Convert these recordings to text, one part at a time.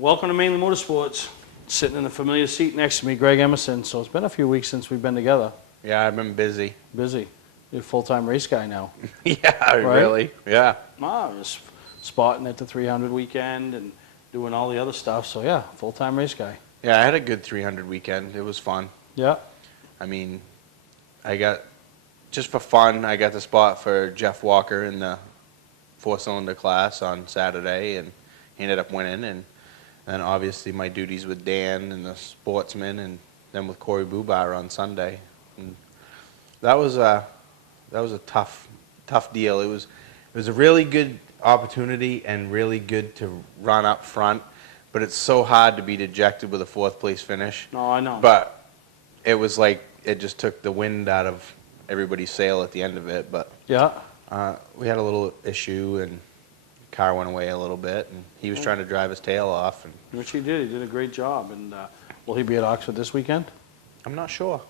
Welcome to Mainely Motorsports. Sitting in the familiar seat next to me, Greg Emerson. So it's been a few weeks since we've been together. Yeah, I've been busy. Busy. You're a full-time race guy now. Yeah, really. Yeah. Just spotting at the 300 weekend and doing all the other stuff. So yeah, full-time race guy. Yeah, I had a good 300 weekend. It was fun. Yeah. I mean, just for fun, I got the spot for Jeff Walker in the four-cylinder class on Saturday, and he ended up winning. And then obviously my duties with Dan and the Sportsman, and then with Corey Bubar on Sunday. And that was a tough deal. It was a really good opportunity and really good to run up front, but it's so hard to be dejected with a fourth place finish. No, I know. But it was like it just took the wind out of everybody's sail at the end of it. But yeah, we had a little issue, and the car went away a little bit, and he was trying to drive his tail off. And which he did. He did a great job. And will he be at Oxford this weekend? I'm not sure.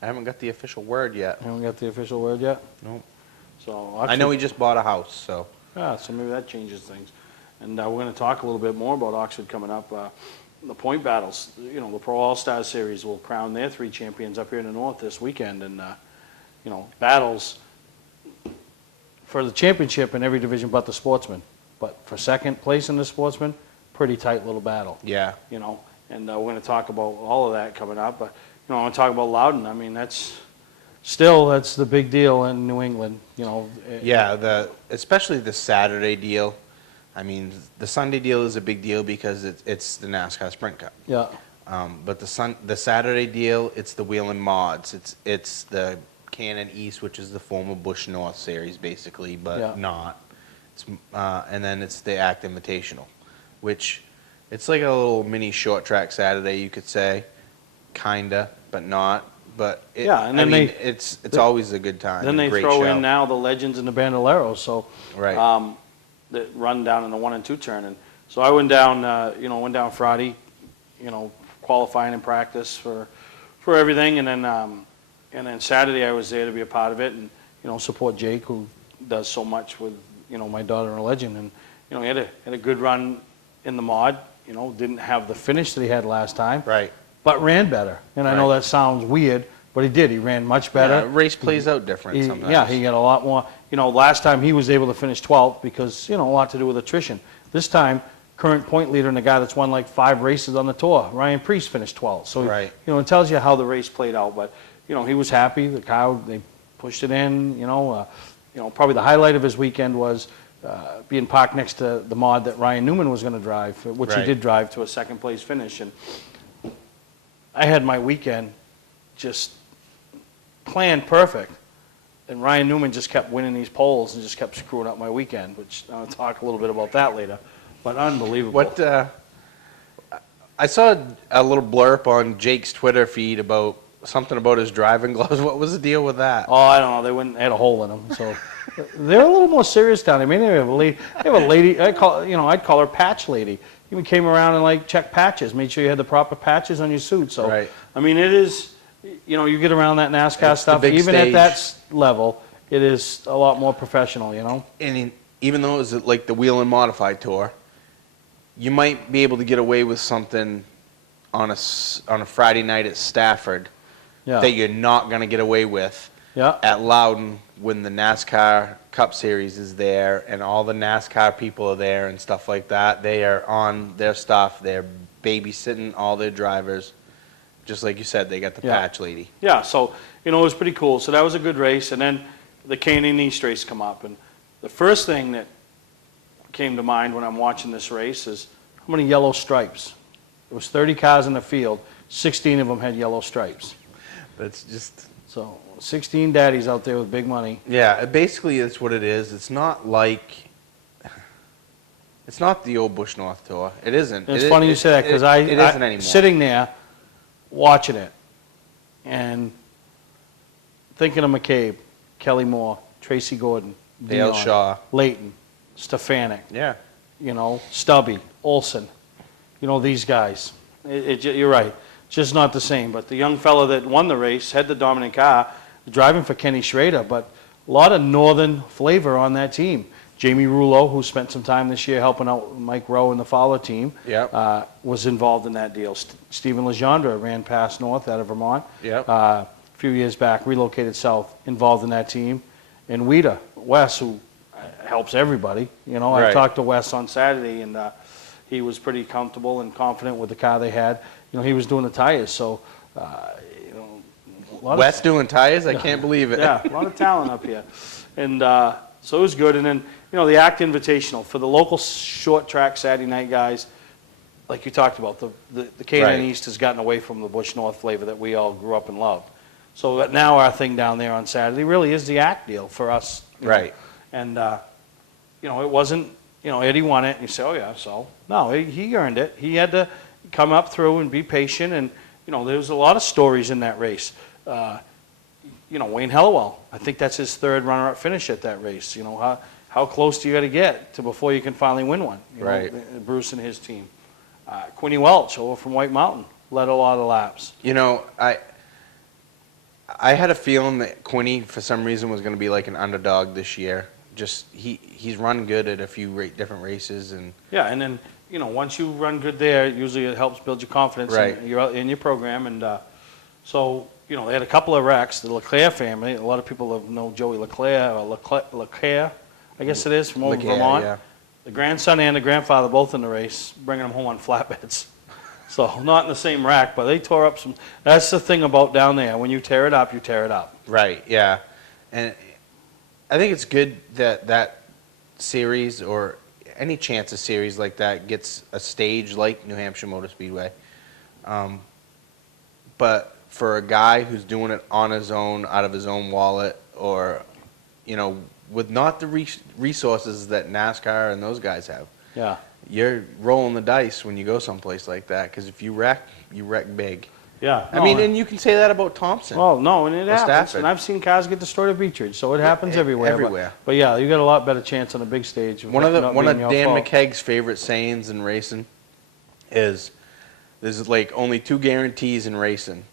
I haven't got the official word yet. Haven't got the official word yet? Nope. So I know he just bought a house, so. Yeah, so maybe that changes things. And we're going to talk a little bit more about Oxford coming up. The point battles, you know, the Pro All-Star Series will crown their 3 champions up here in the north this weekend. And, you know, battles for the championship in every division but the Sportsman. But for second place in the Sportsman, pretty tight little battle. Yeah. You know, and we're going to talk about all of that coming up. But, you know, I want to talk about Loudon. I mean, that's the big deal in New England, you know. Yeah, especially the Saturday deal. I mean, the Sunday deal is a big deal because it's the NASCAR Sprint Cup. Yeah. But the Saturday deal, it's the Whelen Mods. It's the Cannon East, which is the former Busch North Series, basically, but not. And then it's the Act Invitational, which it's like a little mini short track Saturday, you could say, kinda, but not. But and then it's always a good time. Then they throw in now the Legends and the Bandoleros, so right. That run down in the 1 and 2 turn. And so I went down, went down Friday, you know, qualifying and practice for everything, and then Saturday I was there to be a part of it and, you know, support Jake, who does so much with, you know, my daughter and a Legend. And, you know, he had a good run in the mod. You know, didn't have the finish that he had last time. Right. But ran better. And I know that sounds weird, but he did. He ran much better. Yeah, race plays out different sometimes. Yeah, he got a lot more. You know, last time he was able to finish 12th because, you know, a lot to do with attrition. This time, current point leader and the guy that's won like 5 races on the tour, Ryan Preece, finished 12th. So, you know, it tells you how the race played out. But, you know, he was happy. The car, they pushed it in, you know. Probably the highlight of his weekend was being parked next to the mod that Ryan Newman was going to drive, which he did drive to a second-place finish. And I had my weekend just planned perfect, and Ryan Newman just kept winning these poles and just kept screwing up my weekend, which I'll talk a little bit about that later. But unbelievable. I saw a little blurb on Jake's Twitter feed about something about his driving gloves. What was the deal with that? Oh, I don't know. They had a hole in them, so they're a little more serious down there. I mean, they have a lady. I'd call her Patch Lady. Even came around and like checked patches, made sure you had the proper patches on your suit. So I mean, it is, you know, you get around that NASCAR stuff, even at that level, it is a lot more professional, you know. And even though it was like the Wheel and Modified Tour, you might be able to get away with something on a Friday night at Stafford that you're not going to get away with at Loudon when the NASCAR Cup Series is there and all the NASCAR people are there and stuff like that. They are on their stuff. They're babysitting all their drivers. Just like you said, they got the patch lady. Yeah, so, you know, it was pretty cool. So that was a good race. And then the Canyon East race come up. And the first thing that came to mind when I'm watching this race is how many yellow stripes. There was 30 cars in the field. 16 of them had yellow stripes. That's just... So 16 daddies out there with big money. Yeah, basically that's what it is. It's not like... It's not the old Busch North Tour. It isn't. It's funny you say that because it isn't anymore. Sitting there watching it and thinking of McCabe, Kelly Moore, Tracy Gordon, Dale Shaw, Leighton, Stefanik, you know, Stubby, Olson, you know, these guys. You're right. It's just not the same. But the young fella that won the race, had the dominant car, driving for Kenny Schrader, but a lot of northern flavor on that team. Jamie Rouleau, who spent some time this year helping out Mike Rowe and the Fowler team, was involved in that deal. Stephen Legendre ran past north out of Vermont. A few years back, relocated south, involved in that team. And Wes, who helps everybody. I talked to Wes on Saturday, and he was pretty comfortable and confident with the car they had. He was doing the tires, so Wes doing tires? I can't believe it. Yeah, a lot of talent up here, and so it was good. And then the ACT Invitational for the local short track Saturday night guys, like you talked about, the K9 East has gotten away from the Busch North flavor that we all grew up and loved. So now our thing down there on Saturday really is the ACT deal for us. Right. And it wasn't, Eddie won it, and you say, oh yeah, so no, he earned it. He had to come up through and be patient, and there was a lot of stories in that race. Wayne Hellewell, I think that's his third runner-up finish at that race. How close do you got to get to before you can finally win one? Bruce and his team. Quinny Welch over from White Mountain led a lot of laps. I had a feeling that Quinny, for some reason, was going to be like an underdog this year. Just he's run good at a few different races, and and then once you run good there, usually it helps build your confidence in your program. And so they had a couple of wrecks. The Leclerc family, a lot of people know Joey Leclerc, or Leclerc, I guess it is, from over Vermont. Yeah. The grandson and the grandfather both in the race, bringing them home on flatbeds. So not in the same rack, but they tore up some. That's the thing about down there. When you tear it up, you tear it up. Right, yeah. And I think it's good that series, or any chance a series like that gets a stage like New Hampshire Motor Speedway. But for a guy who's doing it on his own, out of his own wallet, or, with not the resources that NASCAR and those guys have. Yeah. You're rolling the dice when you go someplace like that, because if you wreck big. Yeah. I mean, and you can say that about Thompson. Well, no, and it happens. Stafford. And I've seen cars get destroyed at Beechridge, so it happens everywhere. Everywhere. But yeah, you got a lot better chance on a big stage. One of Dan McKegg's favorite sayings in racing is, there's like only two guarantees in racing.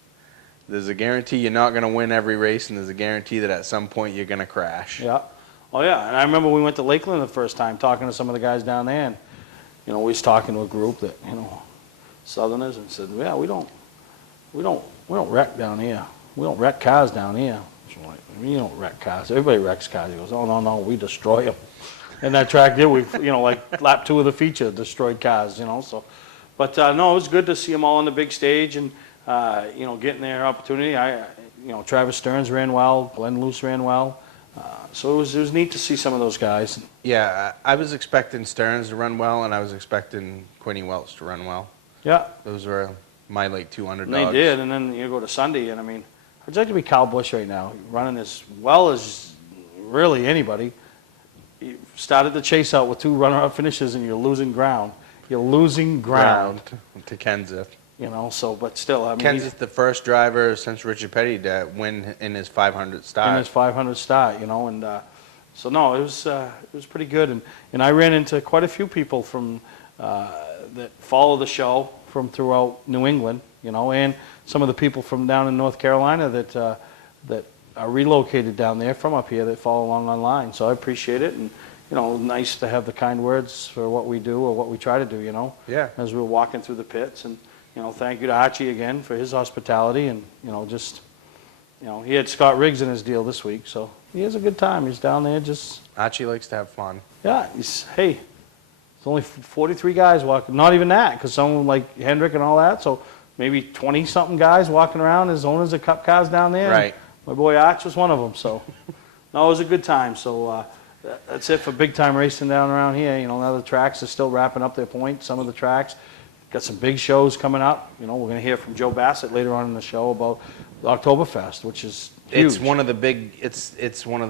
There's a guarantee you're not going to win every race, and there's a guarantee that at some point you're going to crash. Yeah. Oh yeah, and I remember we went to Lakeland the first time, talking to some of the guys down there, and we was talking to a group that Southerners, and said, yeah, we don't wreck down here. We don't wreck cars down here. So like, you don't wreck cars. Everybody wrecks cars. He goes, oh no, we destroy them. And that track did. We like lap 2 of the feature, destroyed cars. So, but no, it was good to see them all on the big stage, and getting their opportunity. Travis Stearns ran well. Glenn Luce ran well. So it was neat to see some of those guys. Yeah, I was expecting Stearns to run well, and I was expecting Quinny Welch to run well. Yeah. Those were my two underdogs. And they did, and then you go to Sunday, and I mean, I'd like to be Kyle Busch right now, running as well as really anybody. You started the chase out with 2 runner-up finishes, and you're losing ground. You're losing ground. To Kenseth. But still, I mean, Kenseth, the first driver since Richard Petty to win in his 500 start. In his 500 start, and so no, it was pretty good, and I ran into quite a few people from that follow the show from throughout New England, and some of the people from down in North Carolina that are relocated down there from up here that follow along online. So I appreciate it, and nice to have the kind words for what we do or what we try to do. Yeah. As we're walking through the pits, and thank you to Archie again for his hospitality, and he had Scott Riggs in his deal this week, so he has a good time. He's down there just. Archie likes to have fun. Yeah, it's only 43 guys walking, not even that, because someone like Hendrick and all that, so maybe 20-something guys walking around as owners of Cup cars down there. Right. My boy Arch was one of them, so no, it was a good time. So that's it for big time racing down around here. Now the tracks are still wrapping up their points. Some of the tracks got some big shows coming up. We're going to hear from Joe Bassett later on in the show about the Oktoberfest, which is huge. It's one of the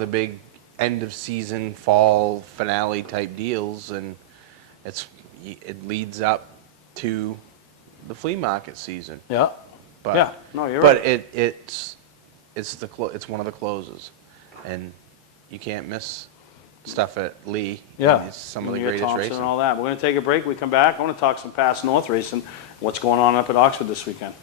big end of season fall finale type deals, and it leads up to the flea market season. Yeah. But yeah. No, you're but right. it's one of the closes, and you can't miss stuff at Lee. Yeah. It's some of the greatest Thompson racing. And all that. We're going to take a break. We come back. I want to talk some past North racing, what's going on up at Oxford this weekend.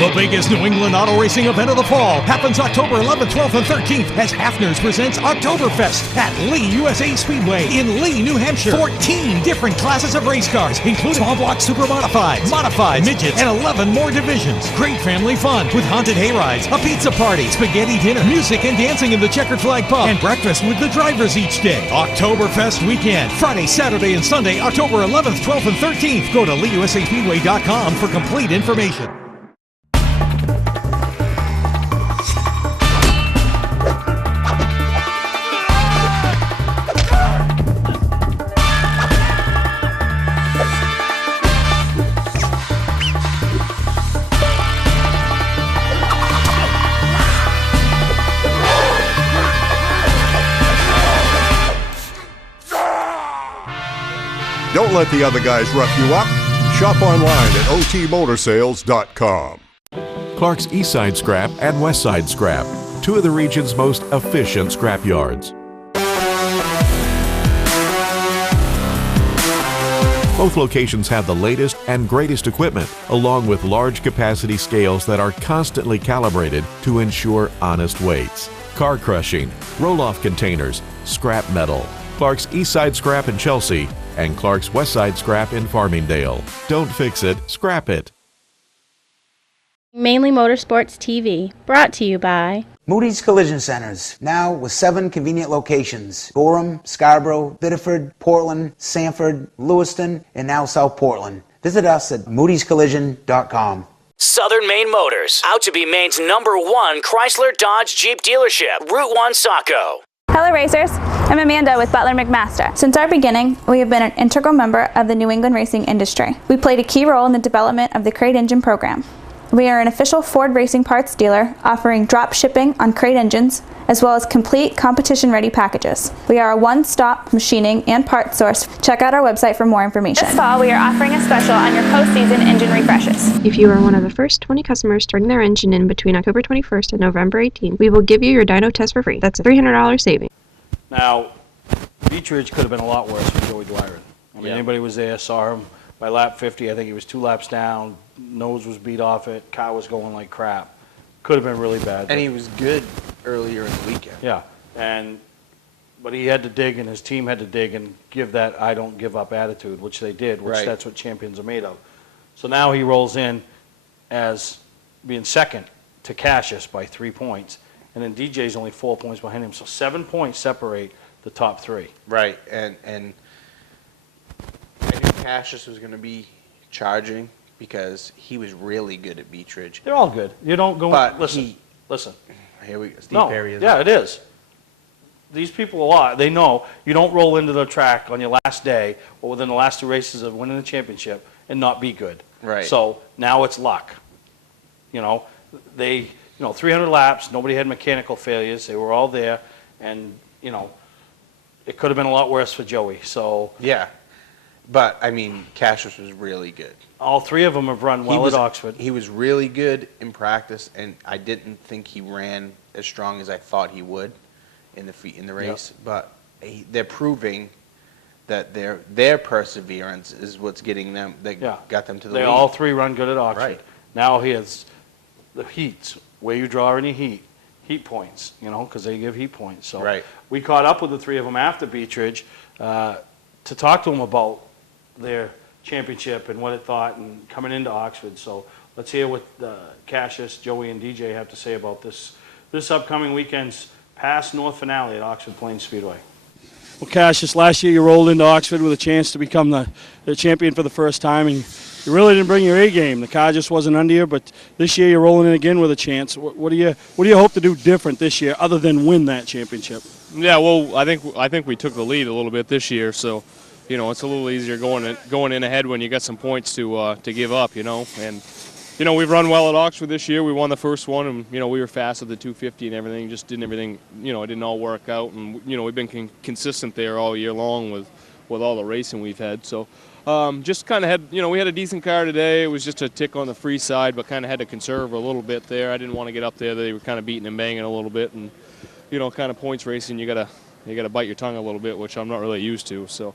The biggest New England auto racing event of the fall happens October 11th, 12th, and 13th as Hafner's presents Oktoberfest at Lee USA Speedway in Lee, New Hampshire. 14 different classes of race cars, including small block super modified, midgets, and 11 more divisions. Great family fun with haunted hayrides, a pizza party, spaghetti dinner, music and dancing in the Checkered Flag Pub, and breakfast with the drivers each day. Oktoberfest weekend, Friday, Saturday, and Sunday, October 11th, 12th, and 13th. Go to LeeUSASpeedway.com for complete information. Don't let the other guys rough you up. Shop online at otmotorsales.com. Clark's Eastside Scrap and Westside Scrap, two of the region's most efficient scrap yards. Both locations have the latest and greatest equipment, along with large capacity scales that are constantly calibrated to ensure honest weights. Car crushing, roll-off containers, scrap metal. Clark's Eastside Scrap in Chelsea and Clark's Westside Scrap in Farmingdale. Don't fix it, scrap it. Mainly Motorsports TV, brought to you by Moody's Collision Centers, now with 7 convenient locations: Gorham, Scarborough, Biddeford, Portland, Sanford, Lewiston, and now South Portland. Visit us at moodyscollision.com. Southern Maine Motors, out to be Maine's #1 Chrysler Dodge Jeep dealership, Route 1 Saco. Hello racers, I'm Amanda with Butler McMaster. Since our beginning, we have been an integral member of the New England racing industry. We played a key role in the development of the crate engine program. We are an official Ford racing parts dealer offering drop shipping on crate engines as well as complete competition-ready packages. We are a one-stop machining and parts source. Check out our website for more information. This fall, we are offering a special on your post-season engine refreshes. If you are one of the first 20 customers to bring their engine in between October 21st and November 18th, we will give you your dyno test for free. That's a $300 saving. Now, Beech Ridge could have been a lot worse for Joey Dwyer. I mean, anybody was there, saw him. By lap 50, I think he was 2 laps down, nose was beat off it, car was going like crap. Could have been really bad. And he was good earlier in the weekend. Yeah, but he had to dig, and his team had to dig and give that I don't give up attitude, which they did, which that's what champions are made of. So now he rolls in as being second to Cassius by 3 points, and then DJ's only 4 points behind him, so 7 points separate the top 3. Right, and I knew Cassius was going to be charging because he was really good at Beech Ridge. They're all good. You don't go. But listen. Here we go. Steve No, Perry is yeah, it is. These people a lot. They know you don't roll into the track on your last day or within the last 2 races of winning the championship and not be good. Right. So now it's luck. 300 laps. Nobody had mechanical failures. They were all there, and it could have been a lot worse for Joey. So yeah. But, I mean, Cassius was really good. All 3 of them have run well at Oxford. He was really good in practice, and I didn't think he ran as strong as I thought he would in the race. Yep. But they're proving that their perseverance is what's getting them, got them to the lead. They all 3 run good at Oxford. Right. Now he has the heats, where you draw any heat points, because they give heat points. So we caught up with the 3 of them after Beech Ridge to talk to them about their championship and what it thought and coming into Oxford. So let's hear what Cassius, Joey, and DJ have to say about this upcoming weekend's Pass North finale at Oxford Plains Speedway. Well, Cassius, last year you rolled into Oxford with a chance to become the champion for the first time, and you really didn't bring your A game. The car just wasn't under you, but this year you're rolling in again with a chance. What do you hope to do different this year other than win that championship? Yeah, well, I think we took the lead a little bit this year, so it's a little easier going in ahead when you got some points to give up, and we've run well at Oxford this year. We won the first one, and we were fast at the 250 and everything. Just didn't everything, it didn't all work out, and we've been consistent there all year long with all the racing we've had. So just kind of had, we had a decent car today. It was just a tick on the free side, but kind of had to conserve a little bit there. I didn't want to get up there. They were kind of beating and banging a little bit, and kind of points racing, you gotta bite your tongue a little bit, which I'm not really used to. So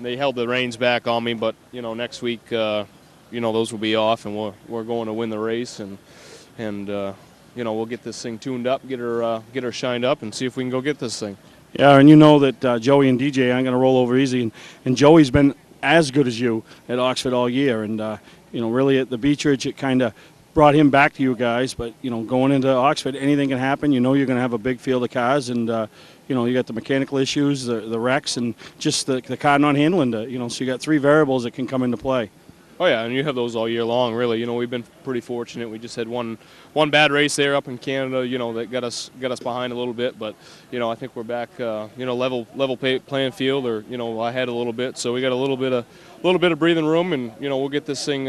they held the reins back on me, but next week those will be off, and we're going to win the race, and we'll get this thing tuned up, get her shined up, and see if we can go get this thing. Yeah, and you know that Joey and DJ aren't going to roll over easy, and Joey's been as good as you at Oxford all year, and really at the Beechridge it kind of brought him back to you guys, but going into Oxford anything can happen. You're going to have a big field of cars, and you got the mechanical issues, the wrecks, and just the car not handling it. So you got 3 variables that can come into play. Oh yeah, and you have those all year long, really. We've been pretty fortunate. We just had one bad race there up in Canada, that got us behind a little bit. But I think we're back, level playing field, or ahead a little bit. So we got a little bit of breathing room, and we'll get this thing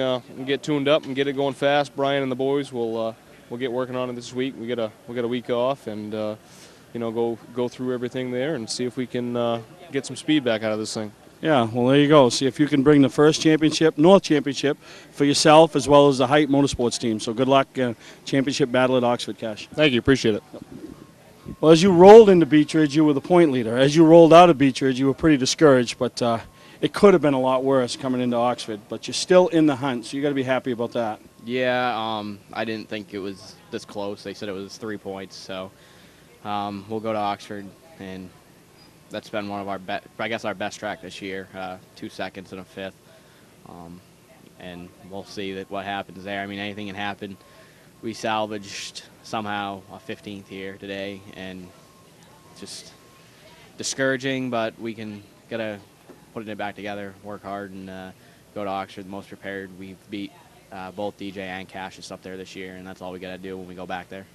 get tuned up and get it going fast. Brian and the boys will get working on it this week. We got a week off, and go through everything there and see if we can get some speed back out of this thing. Yeah, well, there you go. See if you can bring the first championship, North Championship, for yourself as well as the Height Motorsports team. So good luck, championship battle at Oxford, Cash. Thank you, appreciate it. Well, as you rolled into Beechridge, you were the point leader. As you rolled out of Beechridge, you were pretty discouraged, but it could have been a lot worse coming into Oxford. But you're still in the hunt, so you got to be happy about that. Yeah, I didn't think it was this close. They said it was 3 points, so we'll go to Oxford, and that's been one of our our best track this year, 2 seconds and a 5th. And we'll see what happens there. I mean, anything can happen. We salvaged somehow a 15th here today, and just discouraging, but we gotta put it back together, work hard, and go to Oxford the most prepared. We've beat both DJ and Cassius up there this year, and that's all we gotta do when we go back there.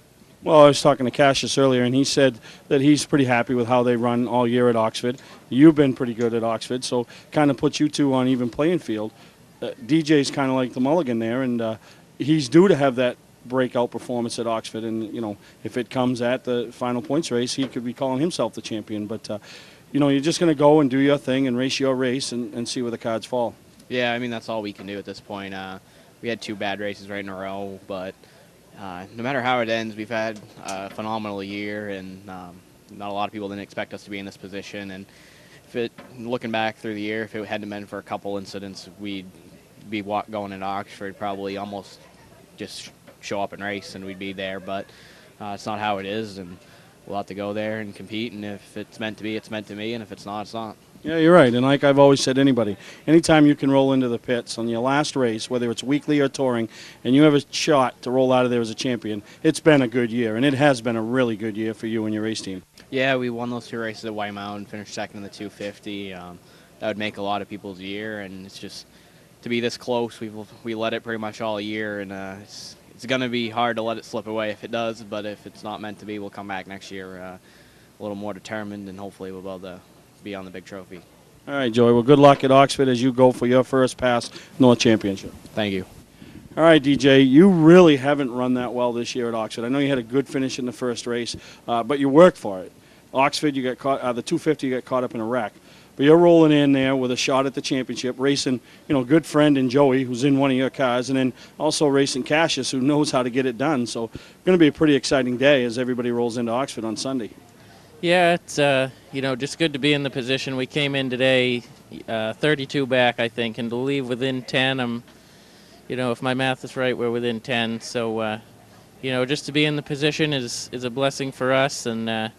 Well, I was talking to Cassius earlier, and he said that he's pretty happy with how they run all year at Oxford. You've been pretty good at Oxford, so kind of puts you two on even playing field. DJ's kind of like the mulligan there, and he's due to have that breakout performance at Oxford. And, if it comes at the final points race, he could be calling himself the champion. But, you're just going to go and do your thing and race your race and see where the cards fall. Yeah, I mean, that's all we can do at this point. We had 2 bad races right in a row, but no matter how it ends, we've had a phenomenal year, and not a lot of people didn't expect us to be in this position. And looking back through the year, if it hadn't been for a couple incidents, we'd be going into Oxford, probably almost just show up and race, and we'd be there. But it's not how it is, and we'll have to go there and compete. And if it's meant to be, it's meant to be, and if it's not, it's not. Yeah, you're right. And like I've always said, anytime you can roll into the pits on your last race, whether it's weekly or touring, and you have a shot to roll out of there as a champion, it's been a good year. And it has been a really good year for you and your race team. Yeah, we won those 2 races at White Mountain, finished second in the 250. That would make a lot of people's year, and it's just to be this close. We let it pretty much all year, and it's going to be hard to let it slip away if it does. But if it's not meant to be, we'll come back next year a little more determined, and hopefully we'll be able to be on the big trophy. All right, Joey. Well, good luck at Oxford as you go for your first pass North Championship. Thank you. All right, DJ, you really haven't run that well this year at Oxford. I know you had a good finish in the first race, but you worked for it. Oxford, you got caught, the 250, you got caught up in a wreck. But you're rolling in there with a shot at the championship, racing, good friend in Joey, who's in one of your cars, and then also racing Cassius, who knows how to get it done. So it's going to be a pretty exciting day as everybody rolls into Oxford on Sunday. Yeah, it's just good to be in the position. We came in today 32 back, I think, and to leave within 10. If my math is right, we're within 10. So, just to be in the position is a blessing for us, and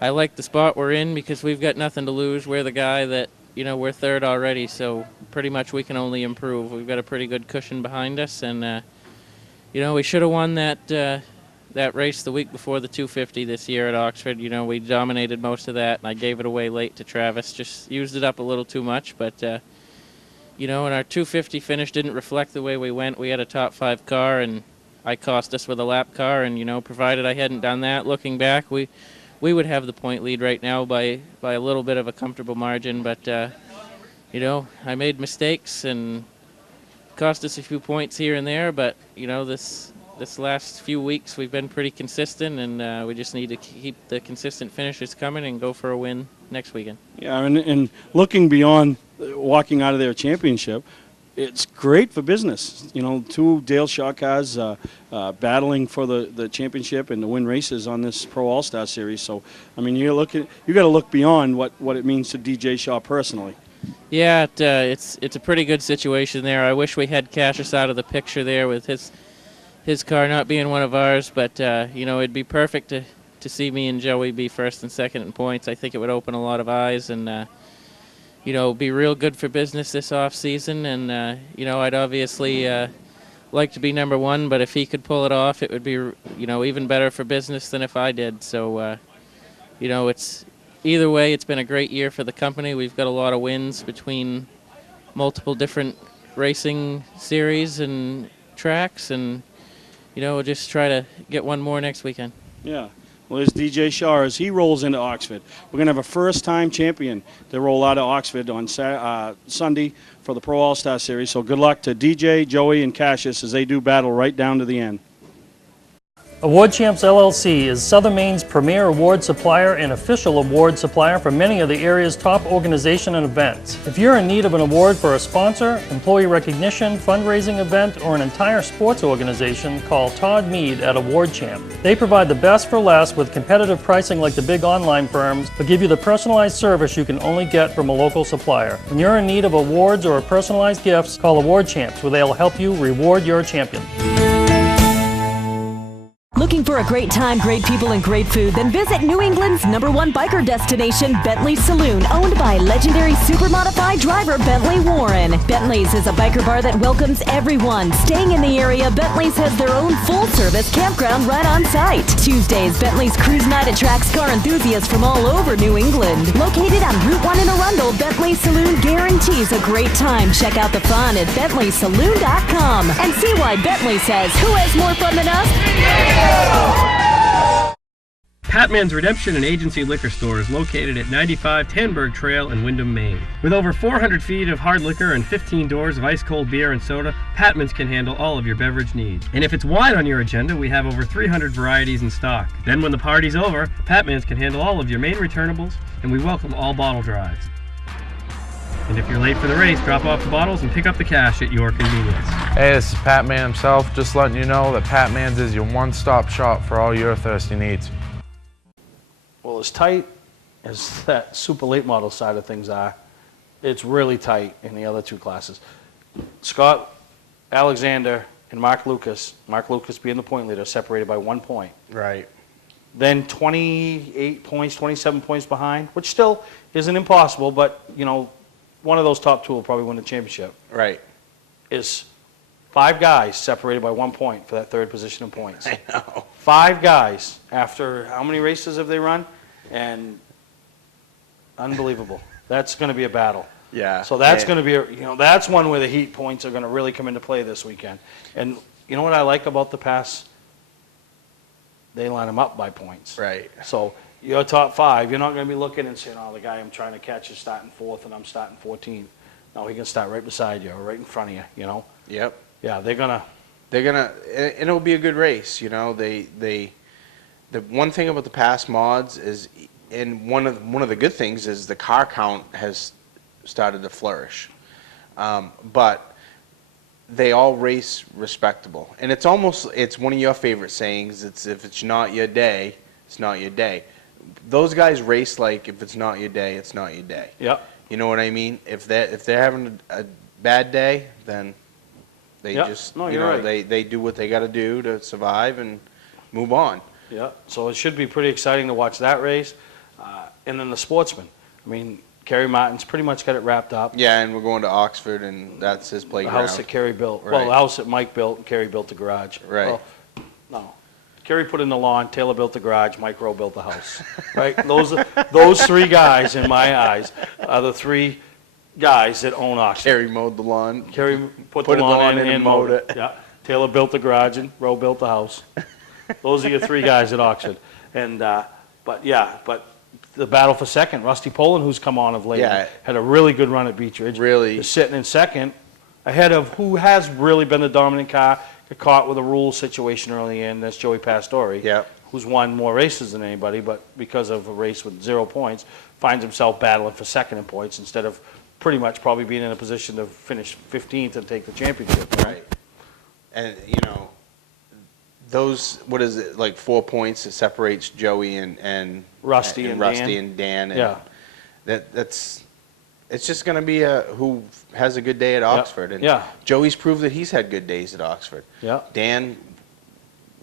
I like the spot we're in because we've got nothing to lose. We're the guy that, we're third already, so pretty much we can only improve. We've got a pretty good cushion behind us, and we should have won that race the week before the 250 this year at Oxford. We dominated most of that, and I gave it away late to Travis. Just used it up a little too much, but, and our 250 finish didn't reflect the way we went. We had a top 5 car, and I cost us with a lap car, and, provided I hadn't done that, looking back, we would have the point lead right now by a little bit of a comfortable margin. But, I made mistakes and cost us a few points here and there, but, this last few weeks we've been pretty consistent, and we just need to keep the consistent finishes coming and go for a win next weekend. Yeah, and looking beyond walking out of their championship, it's great for business. 2 Dale Shaw cars battling for the championship and to win races on this Pro All-Star Series. So, you got to look beyond what it means to DJ Shaw personally. Yeah, it's a pretty good situation there. I wish we had Cassius out of the picture there with his car not being one of ours, but you know, it'd be perfect to see me and Joey be first and second in points. I think it would open a lot of eyes and you know, be real good for business this off season. And you know, I'd obviously like to be number one, but if he could pull it off, it would be, you know, even better for business than if I did. So you know, it's either way, it's been a great year for the company. We've got a lot of wins between multiple different racing series and tracks, and you know, we'll just try to get one more next weekend. Yeah. Well, there's DJ Shaw as he rolls into Oxford. We're going to have a first-time champion to roll out of Oxford on Sunday for the Pro All-Star Series. So good luck to DJ, Joey, and Cassius as they do battle right down to the end. Award Champs LLC is Southern Maine's premier award supplier and official award supplier for many of the area's top organizations and events. If you're in need of an award for a sponsor, employee recognition, fundraising event, or an entire sports organization, call Todd Mead at Award Champ. They provide the best for less with competitive pricing like the big online firms, but give you the personalized service you can only get from a local supplier. When you're in need of awards or personalized gifts, call Award Champs, where they'll help you reward your champion. Looking for a great time, great people, and great food? Then visit New England's #1 biker destination, Bentley's Saloon, owned by legendary super-modified driver Bentley Warren. Bentley's is a biker bar that welcomes everyone. Staying in the area, Bentley's has their own full-service campground right on site. Tuesdays, Bentley's Cruise Night attracts car enthusiasts from all over New England. Located on Route 1 in Arundel, Bentley's Saloon guarantees a great time. Check out the fun at BentleySaloon.com and see why Bentley says, who has more fun than us? Patman's Redemption and Agency Liquor Store is located at 95 Tanberg Trail in Windham, Maine. With over 400 feet of hard liquor and 15 doors of ice-cold beer and soda, Patman's can handle all of your beverage needs. And if it's wine on your agenda, we have over 300 varieties in stock. Then when the party's over, Patman's can handle all of your Maine returnables, and we welcome all bottle drives. And if you're late for the race, drop off the bottles and pick up the cash at your convenience. Hey, this is Pat Man himself, just letting you know that Pat Man's is your one-stop shop for all your thirsty needs. Well, as tight as that super late model side of things are, it's really tight in the other two classes. Scott Alexander and Mark Lucas being the point leader, separated by 1 point. Right. Then 28 points, 27 points behind, which still isn't impossible, but, you know, one of those top two will probably win the championship. Right. Is 5 guys separated by 1 point for that third position in points. I know. 5 guys after how many races have they run? And unbelievable. That's going to be a battle. Yeah. So that's going to be, you know, that's one where the heat points are going to really come into play this weekend. And you know what I like about the pass? They line them up by points. Right. So your top 5, you're not going to be looking and saying, oh, the guy I'm trying to catch is starting 4th and I'm starting 14th. No, he can start right beside you or right in front of you, you know? Yep. Yeah, they're going to. And it'll be a good race, you know. The one thing about the past mods is, and one of the good things is the car count has started to flourish. But they all race respectable. And it's one of your favorite sayings, it's if it's not your day, it's not your day. Those guys race like if it's not your day, it's not your day. Yep. You know what I mean? If they're having a bad day, then they just right. they do what they got to do to survive and move on. Yeah. So it should be pretty exciting to watch that race, and then the sportsman. I mean, Kerry Martin's pretty much got it wrapped up. Yeah, and we're going to Oxford, and that's his playground. The house that Kerry built. Right. Well, the house that Mike built, and Kerry built the garage. Right. Well, no. Kerry put in the lawn, Taylor built the garage, Mike Rowe built the house. Right? Those 3 guys, in my eyes, are the 3 guys that own Oxford. Kerry mowed the lawn. Kerry put the lawn in and mowed it. Yeah. Taylor built the garage, and Rowe built the house. Those are your 3 guys at Oxford. And but the battle for second, Rusty Poland, who's come on of late, had a really good run at Beech Ridge. Really. Is sitting in second, ahead of who has really been the dominant car. Got caught with a rule situation early in. That's Joey Pastore, who's won more races than anybody, but because of a race with 0 points, finds himself battling for second in points instead of pretty much probably being in a position to finish 15th and take the championship. Right. And, you know, those, what is it, like 4 points that separates Joey and Rusty and Dan. Yeah. That's It's just going to be who has a good day at Oxford. And Joey's proved that he's had good days at Oxford. Yeah. Dan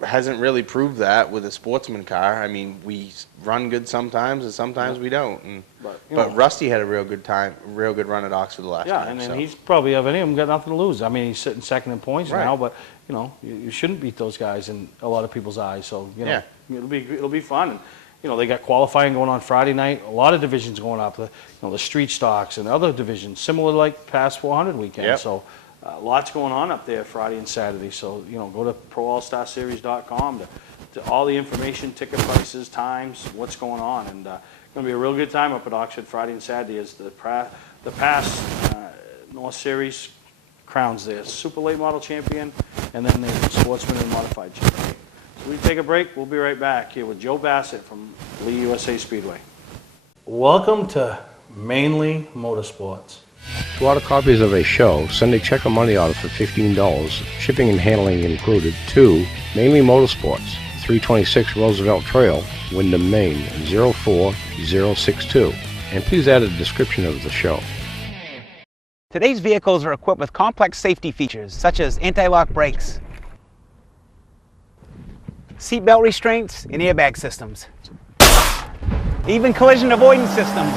hasn't really proved that with a sportsman car. I mean, we run good sometimes, and sometimes we don't. And, but Rusty had a real good run at Oxford the last time. And then he's probably, of any of them, got nothing to lose. I mean, he's sitting second in points now, but, you know, you shouldn't beat those guys in a lot of people's eyes. So, you know, it'll be fun. And, you know, they got qualifying going on Friday night. A lot of divisions going up. The street stocks and other divisions, similar like past 400 weekend. Yep. So, lots going on up there Friday and Saturday. So, you know, go to ProAllStarSeries.com to all the information, ticket prices, times, what's going on. And going to be a real good time up at Oxford Friday and Saturday as the past North Series crowns their Super Late Model Champion and then the Sportsman and Modified Champion. So we take a break. We'll be right back here with Joe Bassett from Lee USA Speedway. Welcome to Mainely Motorsports. To order copies of a show, send a check or money order for $15, shipping and handling included, to Mainely Motorsports, 326 Roosevelt Trail, Windham, Maine, 04062. And please add a description of the show. Today's vehicles are equipped with complex safety features such as anti-lock brakes, seatbelt restraints, and airbag systems. Even collision avoidance systems.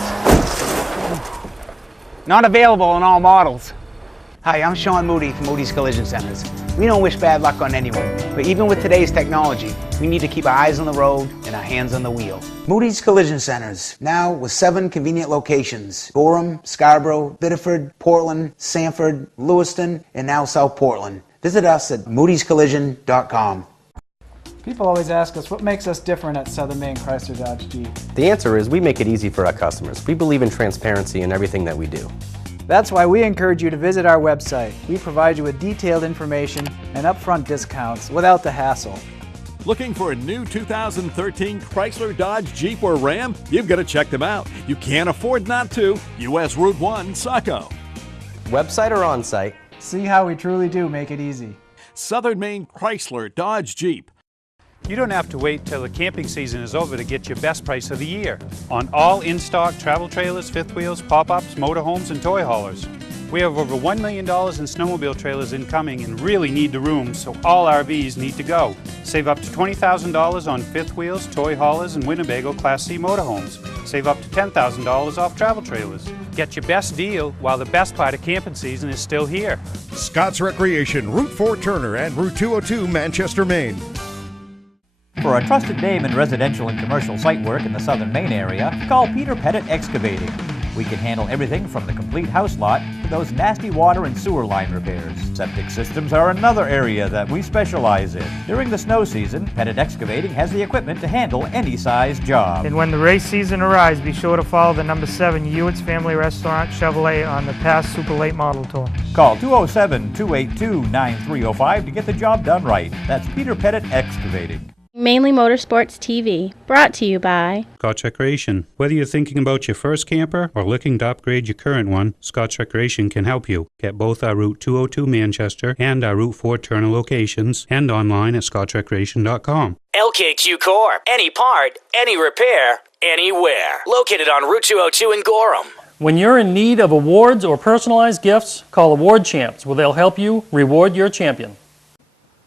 Not available in all models. Hi, I'm Sean Moody from Moody's Collision Centers. We don't wish bad luck on anyone, but even with today's technology, we need to keep our eyes on the road and our hands on the wheel. Moody's Collision Centers, now with 7 convenient locations: Gorham, Scarborough, Biddeford, Portland, Sanford, Lewiston, and now South Portland. Visit us at moodyscollision.com. People always ask us what makes us different at Southern Maine Chrysler Dodge Jeep. The answer is we make it easy for our customers. We believe in transparency in everything that we do. That's why we encourage you to visit our website. We provide you with detailed information and upfront discounts without the hassle. Looking for a new 2013 Chrysler, Dodge, Jeep, or Ram? You've got to check them out. You can't afford not to. US Route 1, Saco. Website or on-site? See how we truly do make it easy. Southern Maine Chrysler, Dodge, Jeep. You don't have to wait till the camping season is over to get your best price of the year on all in-stock travel trailers, fifth wheels, pop-ups, motorhomes, and toy haulers. We have over $1 million in snowmobile trailers incoming and really need the room, so all RVs need to go. Save up to $20,000 on fifth wheels, toy haulers, and Winnebago Class C motorhomes. Save up to $10,000 off travel trailers. Get your best deal while the best part of camping season is still here. Scott's Recreation, Route 4 Turner and Route 202 Manchester, Maine. For a trusted name in residential and commercial site work in the Southern Maine area, call Peter Pettit Excavating. We can handle everything from the complete house lot to those nasty water and sewer line repairs. Septic systems are another area that we specialize in. During the snow season, Pettit Excavating has the equipment to handle any size job. And when the race season arrives, be sure to follow the number 7 Hewitt's Family Restaurant Chevrolet on the past Super Late Model Tour. Call 207-282-9305 to get the job done right. That's Peter Pettit Excavating. Mainly Motorsports TV, brought to you by Scott's Recreation. Whether you're thinking about your first camper or looking to upgrade your current one, Scott's Recreation can help you. Get both our Route 202 Manchester and our Route 4 Turner locations and online at scottsrecreation.com. LKQ Core. Any part, any repair, anywhere. Located on Route 202 in Gorham. When you're in need of awards or personalized gifts, call Award Champs, where they'll help you reward your champion.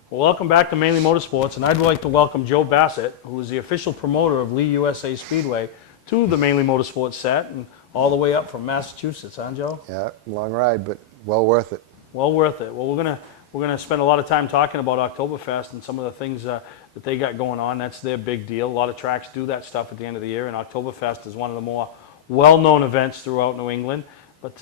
Well, welcome back to Mainly Motorsports, and I'd like to welcome Joe Bassett, who is the official promoter of Lee USA Speedway, to the Mainly Motorsports set, and all the way up from Massachusetts, huh, Joe? Yeah, long ride, but well worth it. Well worth it. Well, we're gonna spend a lot of time talking about Oktoberfest and some of the things that they got going on. That's their big deal. A lot of tracks do that stuff at the end of the year, and Oktoberfest is one of the more well-known events throughout New England. But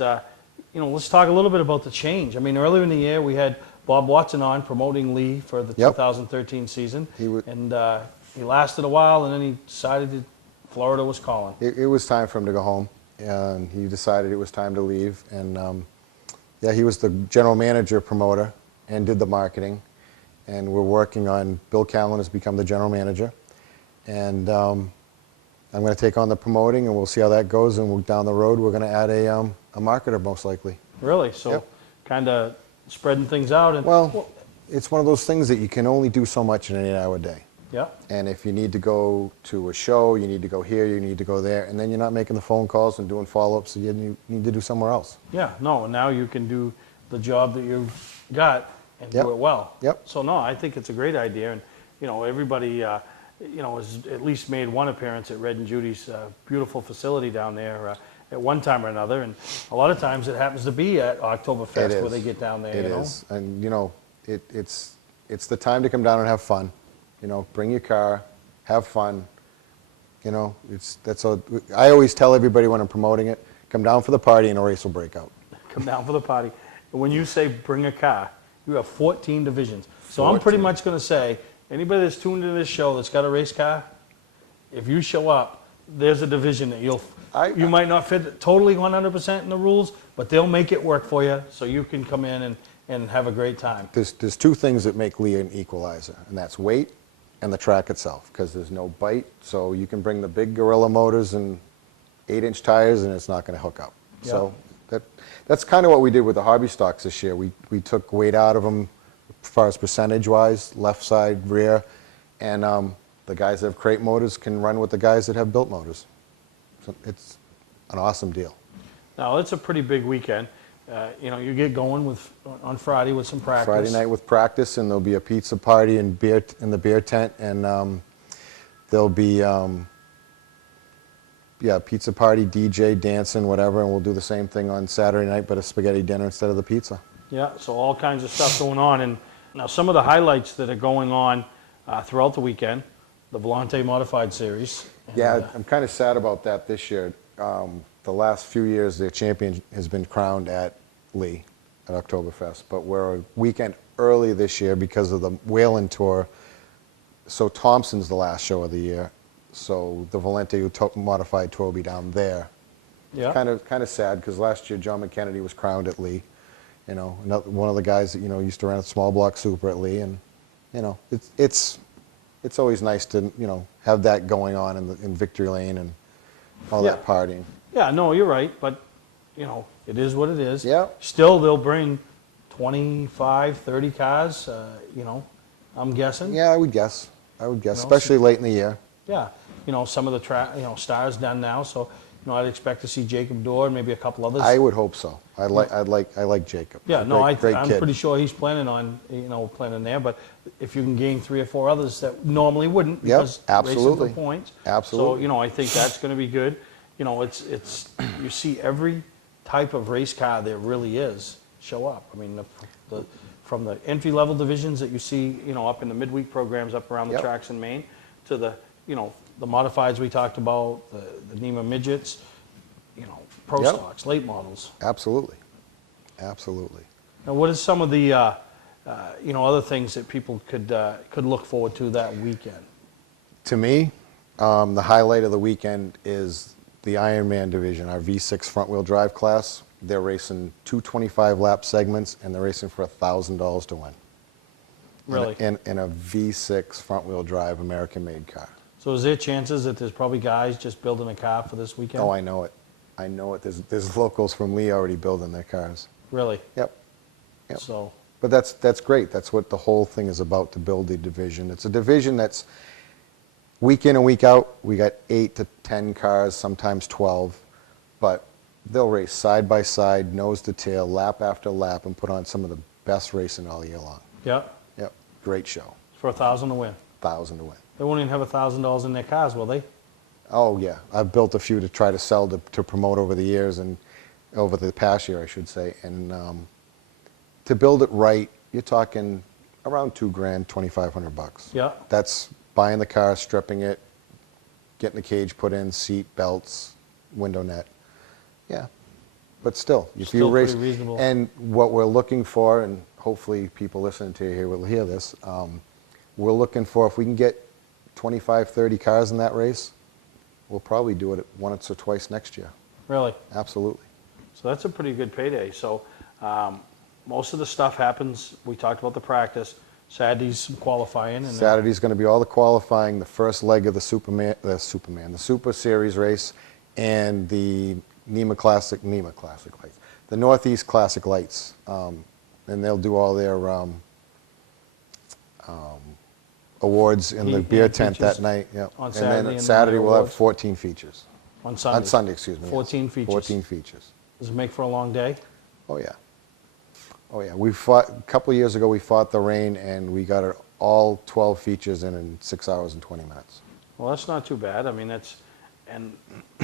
let's talk a little bit about the change. I mean, earlier in the year we had Bob Watson on promoting Lee for the 2013 season, and he lasted a while, and then he decided that Florida was calling. It was time for him to go home, and he decided it was time to leave. And he was the general manager promoter and did the marketing, and we're working on Bill Callen has become the general manager, and I'm going to take on the promoting, and we'll see how that goes. And down the road, we're going to add a marketer most likely. Really? So, kind of spreading things out. And well, it's one of those things that you can only do so much in an 8-hour day. Yeah. And if you need to go to a show, you need to go here, you need to go there, and then you're not making the phone calls and doing follow-ups that you need to do somewhere else. Yeah, no, and now you can do the job that you've got and do it well. Yep. So no, I think it's a great idea, and everybody, has at least made one appearance at Red and Judy's beautiful facility down there at one time or another, and a lot of times it happens to be at Oktoberfest where they get down there. It is, and it's the time to come down and have fun. Bring your car, have fun. I always tell everybody when I'm promoting it, come down for the party and a race will break out. Come down for the party. And when you say bring a car, you have 14 divisions. So 14. I'm pretty much going to say, anybody that's tuned into this show that's got a race car, if you show up, there's a division that you might not fit totally 100% in the rules, but they'll make it work for you so you can come in and have a great time. There's two things that make Lee an equalizer, and that's weight and the track itself, because there's no bite, so you can bring the big Gorilla motors and 8-inch tires and it's not going to hook up. Yeah. So that's kind of what we did with the hobby stocks this year. We took weight out of them as far as percentage-wise, left side, rear, and the guys that have crate motors can run with the guys that have built motors. So it's an awesome deal. Now, it's a pretty big weekend. You get going on Friday with some practice. Friday night with practice, and there'll be a pizza party and beer in the beer tent, and there'll be pizza party, DJ, dancing, whatever, and we'll do the same thing on Saturday night, but a spaghetti dinner instead of the pizza. Yeah, so all kinds of stuff going on. And now some of the highlights that are going on throughout the weekend, the Volante Modified Series. Yeah, I'm kind of sad about that this year. The last few years, the champion has been crowned at Lee at Oktoberfest, but we're a weekend early this year because of the Whalen Tour. So Thompson's the last show of the year, so the Volante Modified Tour will be down there. Yeah. Kind of sad because last year John McKennedy was crowned at Lee. One of the guys that used to run a small block super at Lee, and it's always nice to have that going on in Victory Lane and all that partying. Yeah, no, you're right, but it is what it is. Yeah. Still, they'll bring 25, 30 cars. I'm guessing. Yeah, I would guess, especially late in the year. Yeah, some of the stars done now, so I'd expect to see Jacob Dorr and maybe a couple others. I would hope so. I like Jacob. Yeah, I'm pretty sure he's planning on planning there. But if you can gain 3 or 4 others that normally wouldn't, because absolutely, racing for points. Absolutely. So I think that's going to be good. It's you see every type of race car there really is show up. I mean, from the entry level divisions that you see up in the midweek programs up around the tracks in Maine, to the the modifieds we talked about, the NEMA midgets, pro stocks, late models. Absolutely. Now, what is some of the other things that people could look forward to that weekend? To me, the highlight of the weekend is the Ironman division, our V6 front-wheel drive class. They're racing 2 25-lap segments, and they're racing for $1,000 to win. Really? In a V6 front-wheel drive American-made car. So is there chances that there's probably guys just building a car for this weekend? Oh, I know it. There's locals from Lee already building their cars. Really? Yep. So. But that's great. That's what the whole thing is about, to build the division. It's a division that's week in and week out. We got 8 to 10 cars, sometimes 12, but they'll race side by side, nose to tail, lap after lap, and put on some of the best racing all year long. Yep. Great show. For $1,000 to win. $1,000 to win. They won't even have $1,000 in their cars, will they? Oh yeah, I've built a few to try to sell to promote over the years, and over the past year, I should say. And to build it right, you're talking around $2,000, $2,500. Yeah. That's buying the car, stripping it, getting the cage put in, seat, belts, window net. Yeah, but still, if you race, pretty reasonable. And what we're looking for, and hopefully people listening to you here will hear this, we're looking for, if we can get 25, 30 cars in that race, we'll probably do it once or twice next year. Really? Absolutely. So that's a pretty good payday. So most of the stuff happens, we talked about the practice, Saturday's some qualifying. And Saturday's going to be all the qualifying, the first leg of the Super Series race, and the NEMA Classic Lights, the Northeast Classic Lights. And they'll do all their awards in the 18 beer tent features that night. Yeah. on And Saturday, then and Saturday then we'll have awards? 14 features. On Sunday? On Sunday, excuse me. yes. 14 features. 14 features. Does it make for a long day? Oh yeah. Oh yeah. We fought a couple of years ago. We fought the rain and we got it all 12 features in 6 hours and 20 minutes. Well, that's not too bad. I mean, and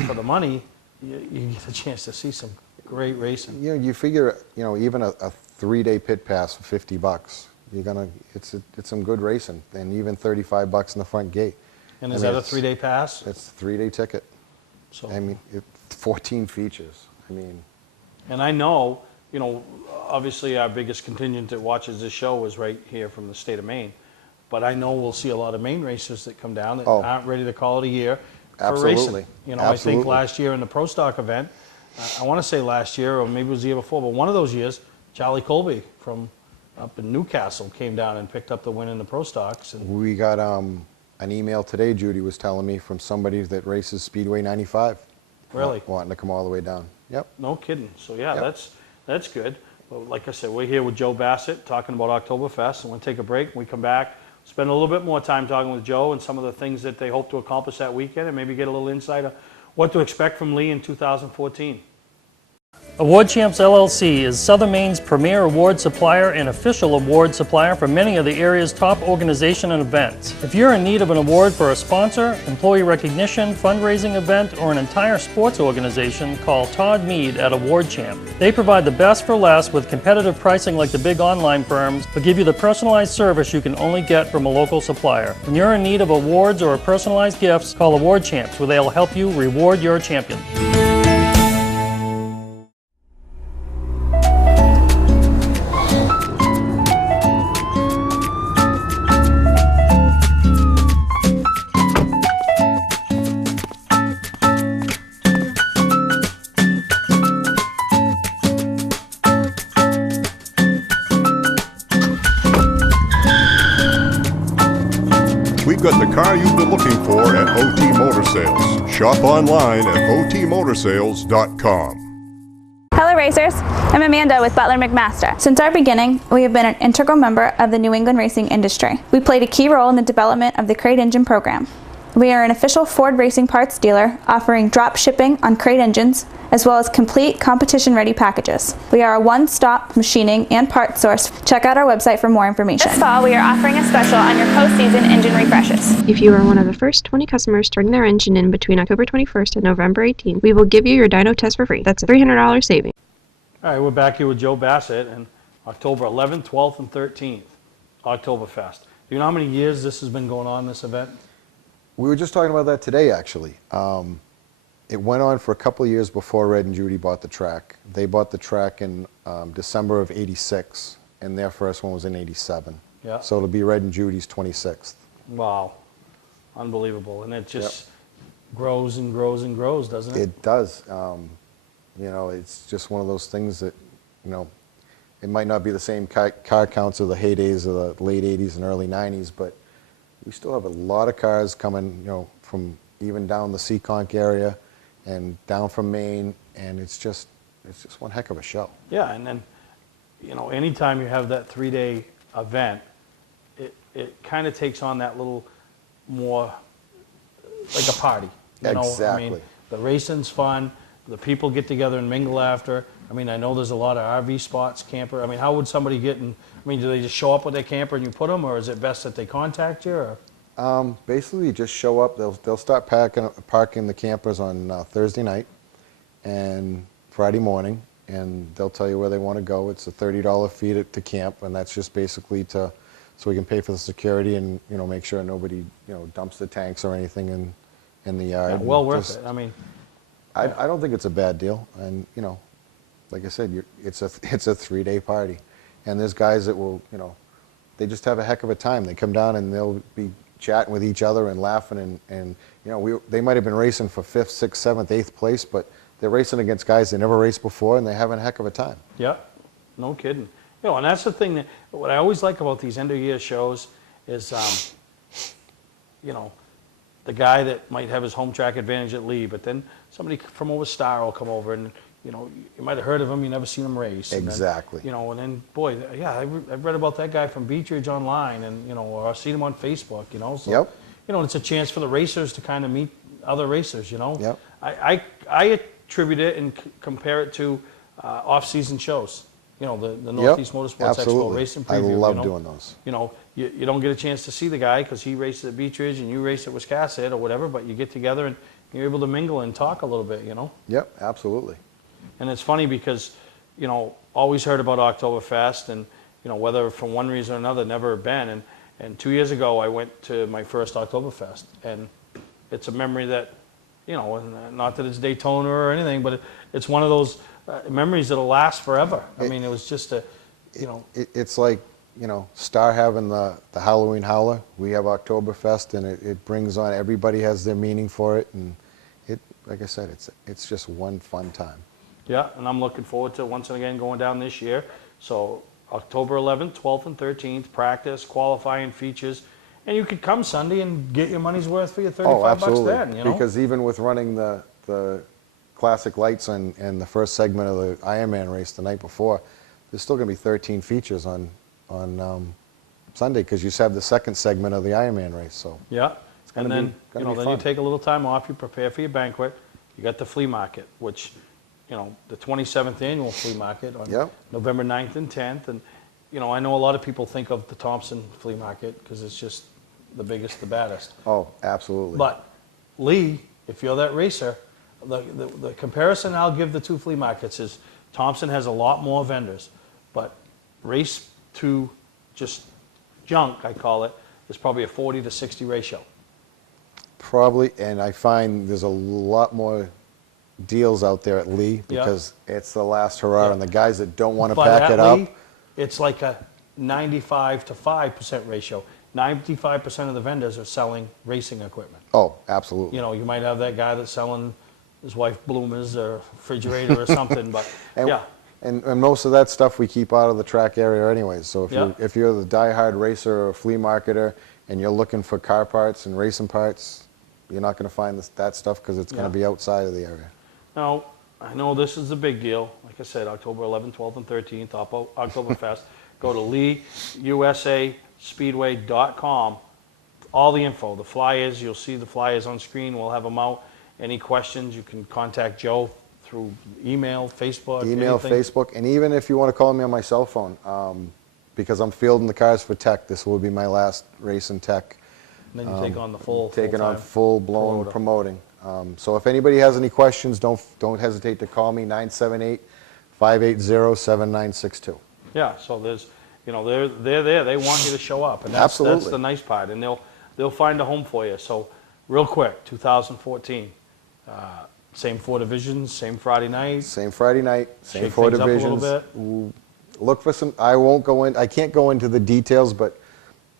for the money, you get a chance to see some great racing. You know, you figure, even a 3-day pit pass for $50, it's some good racing, and even $35 in the front gate. And is that a 3-day pass? It's a 3-day ticket. So I mean, 14 features. I mean, and I know, obviously our biggest contingent that watches this show is right here from the state of Maine. But I know we'll see a lot of Maine racers that come down that aren't ready to call it a year for Absolutely. racing. I think last year in the Pro Stock event, I want to say last year or maybe it was the year before, but one of those years, Charlie Colby from up in Newcastle came down and picked up the win in the Pro Stocks. And we got an email today, Judy was telling me, from somebody that races Speedway 95. Really? Wanting to come all the way down. Yep. No kidding. So yeah, Yep. that's good. Well, like I said, we're here with Joe Bassett talking about Oktoberfest, and we'll take a break. When we come back, spend a little bit more time talking with Joe and some of the things that they hope to accomplish that weekend, and maybe get a little insight of what to expect from Lee in 2014. Award Champs LLC is Southern Maine's premier award supplier and official award supplier for many of the area's top organizations and events. If you're in need of an award for a sponsor, employee recognition, fundraising event, or an entire sports organization, call Todd Mead at Award Champ. They provide the best for less with competitive pricing like the big online firms, but give you the personalized service you can only get from a local supplier. When you're in need of awards or personalized gifts, call Award Champs, where they'll help you reward your champion. We've got the car you've been looking for at OT Motor Sales. Shop online at otmotorsales.com. Hello racers, I'm Amanda with Butler McMaster. Since our beginning, we have been an integral member of the New England racing industry. We played a key role in the development of the crate engine program. We are an official Ford racing parts dealer offering drop shipping on crate engines as well as complete competition-ready packages. We are a one-stop machining and parts source. Check out our website for more information. This fall, we are offering a special on your postseason engine refreshes. If you are one of the first 20 customers turning their engine in between October 21st and November 18th, we will give you your dyno test for free. That's a $300 saving. All right, we're back here with Joe Bassett, and October 11th, 12th, and 13th, Oktoberfest. Do you know how many years this has been going on, this event? We were just talking about that today, actually. It went on for a couple of years before Red and Judy bought the track. They bought the track in December of '86, and their first one was in '87. Yeah. So it'll be Red and Judy's 26th. Wow, unbelievable. And it just grows and grows and grows, doesn't it? It does. It's just one of those things that, it might not be the same car counts of the heydays of the late '80s and early '90s, but we still have a lot of cars coming, from even down the Seekonk area and down from Maine, and it's just one heck of a show. Yeah, and then, anytime you have that 3-day event, it kind of takes on that little more like a party. Exactly. I mean, the racing's fun, the people get together and mingle after. I mean, I know there's a lot of RV spots, camper. I mean, how would somebody get in? I mean, do they just show up with their camper and you put them, or is it best that they contact you? Or? Basically, just show up. They'll start parking the campers on Thursday night and Friday morning, and they'll tell you where they want to go. It's a $30 fee to camp, and that's just basically so we can pay for the security and make sure nobody dumps the tanks or anything in the yard. Yeah, well worth it. I mean, I don't think it's a bad deal, and like I said, it's a 3-day party, and there's guys that will they just have a heck of a time. They come down and they'll be chatting with each other and laughing, and they might have been racing for 5th, 6th, 7th, 8th place, but they're racing against guys they never raced before, and they're having a heck of a time. Yeah, no kidding. And that's the thing that what I always like about these end of year shows is, the guy that might have his home track advantage at Lee, but then somebody from over Star will come over, and you know, you might have heard of him, you never seen him race. And Exactly. then, you know, and then, boy, yeah, I've read about that guy from Beech Ridge online, and, you know, or I've seen him on Facebook, you know. So, Yep. you know, it's a chance for the racers to kind of meet other racers, you know. Yep. I attribute it and compare it to off-season shows. You know, the Northeast Motorsports Expo Racing Preview. I love you know? doing those. You know, you don't get a chance to see the guy because he races at Beech Ridge and you race at Wiscasset or whatever, but you get together and you're able to mingle and talk a little bit, you know. Yep, absolutely. And it's funny because, you know, always heard about Oktoberfest and, you know, whether for one reason or another, never been. And 2 years ago, I went to my first Oktoberfest. And it's a memory that, you know, and not that it's Daytona or anything, but it's one of those memories that'll last forever. I mean, it was just a, you know. It's like, you know, Star having the Halloween Howler. We have Oktoberfest, and it brings on, everybody has their meaning for it. And it, like I said, it's just one fun time. Yeah, and I'm looking forward to, once again, going down this year. So October 11th, 12th, and 13th, practice, qualifying features. And you could come Sunday and get your money's worth for your 35 bucks then, you know? Because even with running the classic lights and the first segment of the Ironman race the night before, there's still going to be 13 features on Sunday because you have the second segment of the Ironman race. So yeah, and then you know, then you fun. take a little time off, you prepare for your banquet. You got the flea market, which, you know, the 27th annual flea market on November 9th and 10th. And, you know, I know a lot of people think of the Thompson flea market because it's just the biggest, the baddest. Oh, absolutely. But Lee, if you're that racer, the comparison I'll give the two flea markets is Thompson has a lot more vendors, but race to just junk, I call it, is probably a 40 to 60 ratio. Probably, and I find there's a lot more deals out there at Lee because it's the last hurrah, and the guys that don't want to pack it up. It's like a 95 to 5% ratio. 95% of the vendors are selling racing equipment. Oh, absolutely. You know, you might have that guy that's selling his wife bloomers or refrigerator or something, but and, And most of that stuff we keep out of the track area anyways. So if you're the diehard racer or flea marketer and you're looking for car parts and racing parts, you're not going to find that stuff because it's going to be outside of the area. Now, I know this is a big deal. Like I said, October 11th, 12th, and 13th, Oktoberfest. Go to USASpeedway.com. All the info, the flyers, you'll see the flyers on screen. We'll have them out. Any questions, you can contact Joe through email, Facebook, anything. Facebook, and even if you want to call me on my cell phone, because I'm fielding the cars for Tech. This will be my last race in Tech. And then you take on the full taking on full-blown promoting. So if anybody has any questions, don't hesitate to call me, 978-580-7962. Yeah, so there's, you know, they're there. They want you to show up, and that's the nice part. And they'll find a home for you. So real quick, 2014, same 4 divisions, same Friday night. Same Friday night, same Shake 4 things up a divisions. little Look for some. I can't go into the details, but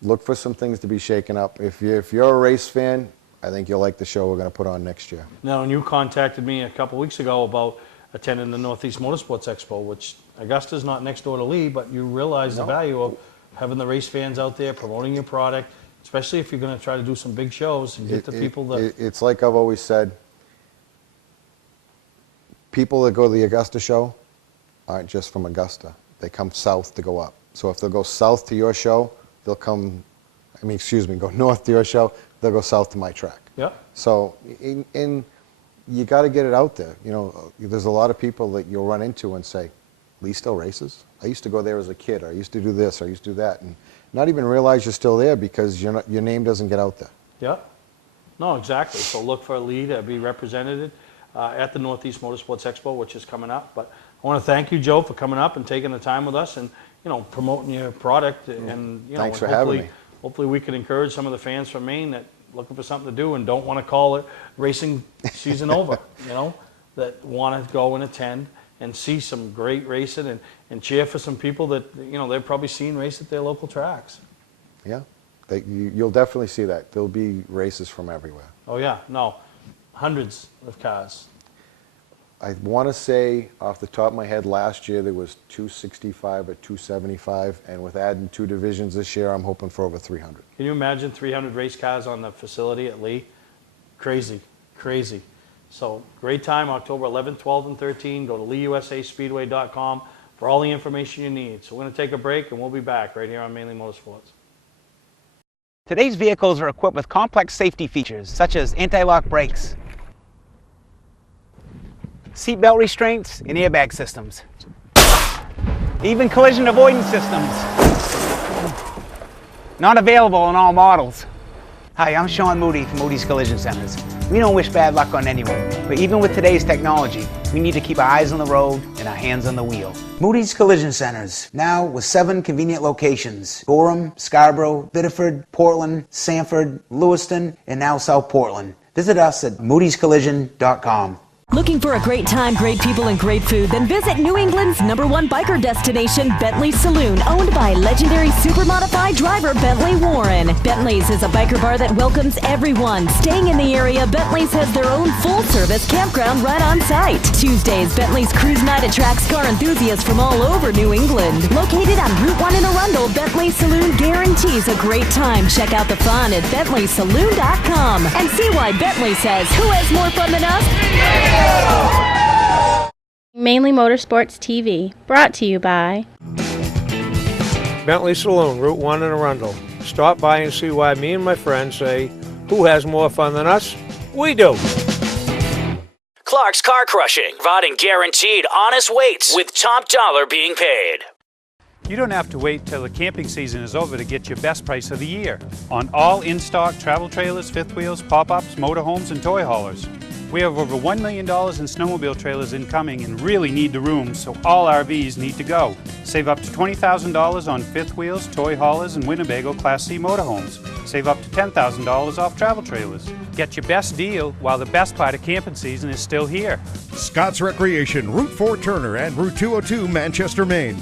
look for some things to be shaken up. If you're a race fan, I think you'll like the show we're going to put on next year. Now, and you contacted me a couple weeks ago about attending the Northeast Motorsports Expo, which Augusta's not next door to Lee, but you realize the value of having the race fans out there promoting your product, especially if you're going to try to do some big shows and get the people that... It's like I've always said, people that go to the Augusta show aren't just from Augusta. They come south to go up. So if they'll go south to your show, they'll come, go north to your show, they'll go south to my track. Yeah. So, and you got to get it out there. You know, there's a lot of people that you'll run into and say, Lee still races? I used to go there as a kid, or I used to do this, or I used to do that, and not even realize you're still there because your name doesn't get out there. Yeah. No, exactly. So look for Lee to be represented at the Northeast Motorsports Expo, which is coming up. But I want to thank you, Joe, for coming up and taking the time with us and, you know, promoting your product. And, you know, Thanks for having me. Hopefully we can encourage some of the fans from Maine that looking for something to do and don't want to call it racing season over, you know, that want to go and attend and see some great racing and cheer for some people that, you know, they've probably seen race at their local tracks. Yeah, you'll definitely see that. There'll be races from everywhere. Oh, yeah, no, hundreds of cars. I want to say off the top of my head, last year there was 265 or 275, and with adding 2 divisions this year, I'm hoping for over 300. Can you imagine 300 race cars on the facility at Lee? Crazy, crazy. So great time, October 11th, 12th, and 13th. Go to LeeUSASpeedway.com for all the information you need. So we're going to take a break, and we'll be back right here on Mainly Motorsports. Today's vehicles are equipped with complex safety features such as anti-lock brakes, seatbelt restraints, and airbag systems. Even collision avoidance systems. Not available in all models. Hi, I'm Sean Moody from Moody's Collision Centers. We don't wish bad luck on anyone, but even with today's technology, we need to keep our eyes on the road and our hands on the wheel. Moody's Collision Centers, now with 7 convenient locations: Gorham, Scarborough, Biddeford, Portland, Sanford, Lewiston, and now South Portland. Visit us at moodyscollision.com. Looking for a great time, great people, and great food? Then visit New England's #1 biker destination, Bentley Saloon, owned by legendary super-modified driver Bentley Warren. Bentley's is a biker bar that welcomes everyone. Staying in the area, Bentley's has their own full-service campground right on site. Tuesdays, Bentley's Cruise Night attracts car enthusiasts from all over New England. Located on Route 1 in Arundel, Bentley Saloon guarantees a great time. Check out the fun at BentleySaloon.com and see why Bentley says, who has more fun than us? Mainly Motorsports TV, brought to you by Bentley Saloon, Route 1 in Arundel. Stop by and see why me and my friends say, who has more fun than us? We do. Clark's Car Crushing, providing guaranteed honest weights with top dollar being paid. You don't have to wait till the camping season is over to get your best price of the year on all in-stock travel trailers, fifth wheels, pop-ups, motorhomes, and toy haulers. We have over $1 million in snowmobile trailers incoming and really need the room, so all RVs need to go. Save up to $20,000 on fifth wheels, toy haulers, and Winnebago Class C motorhomes. Save up to $10,000 off travel trailers. Get your best deal while the best part of camping season is still here. Scott's Recreation, Route 4 Turner and Route 202 Manchester, Maine.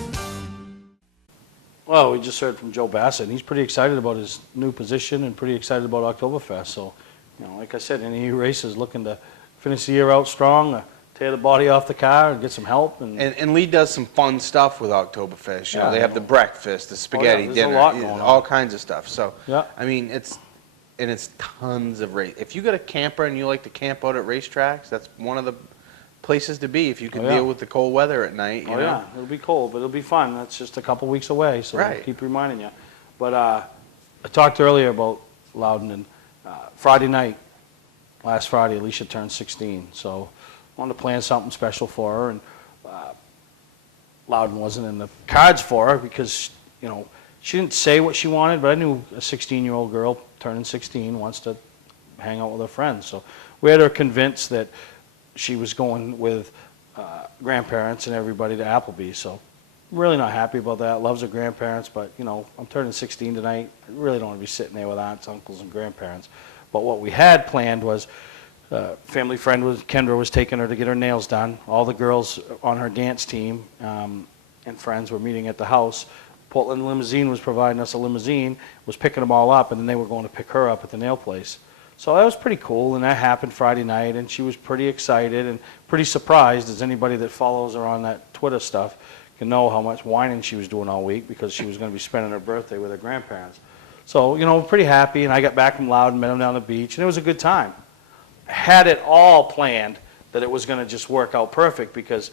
Well, we just heard from Joe Bassett. He's pretty excited about his new position and pretty excited about Oktoberfest. So, you know, like I said, any racers looking to finish the year out strong, tear the body off the car and get some help. And Lee does some fun stuff with Oktoberfest. You know, they have the breakfast, the spaghetti there's dinner, a lot going on. all kinds of stuff. So, Yeah. I mean, it's tons of race. If you got a camper and you like to camp out at racetracks, that's one of the places to be if you can Oh, yeah. deal with the cold weather at night. You know? Yeah, it'll be cold, but it'll be fun. That's just a couple weeks away, so Right. keep reminding you. But I talked earlier about Loudon, and Friday night, last Friday, Alicia turned 16, so I wanted to plan something special for her, and Loudon wasn't in the cards for her because, you know, she didn't say what she wanted, but I knew a 16-year-old girl turning 16 wants to hang out with her friends. So we had her convinced that she was going with grandparents and everybody to Applebee's. So really not happy about that. Loves her grandparents, but, you know, I'm turning 16 tonight. I really don't want to be sitting there with aunts, uncles, and grandparents. But what we had planned was family friend Kendra was taking her to get her nails done. All the girls on her dance team and friends were meeting at the house. Portland Limousine was providing us a limousine, was picking them all up, and then they were going to pick her up at the nail place. So that was pretty cool, and that happened Friday night, and she was pretty excited and pretty surprised, as anybody that follows her on that Twitter stuff can know how much whining she was doing all week because she was going to be spending her birthday with her grandparents. So, you know, pretty happy, and I got back from Loudon, met them down the beach, and it was a good time. Had it all planned that it was going to just work out perfect because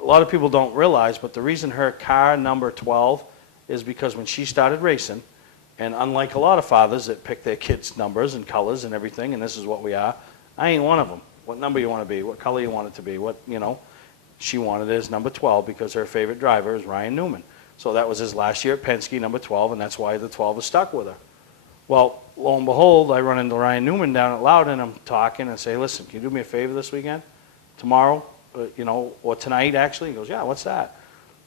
a lot of people don't realize, but the reason her car number 12 is because when she started racing, and unlike a lot of fathers that pick their kids' numbers and colors and everything, and this is what we are, I ain't one of them. What number you want to be, what color you want it to be, what, you know. She wanted it as number 12 because her favorite driver is Ryan Newman. So that was his last year at Penske, number 12, and that's why the 12 is stuck with her. Well, lo and behold, I run into Ryan Newman down at Loudon, and I'm talking and say, listen, can you do me a favor this weekend? Tomorrow, you know, or tonight, actually? He goes, yeah, what's that?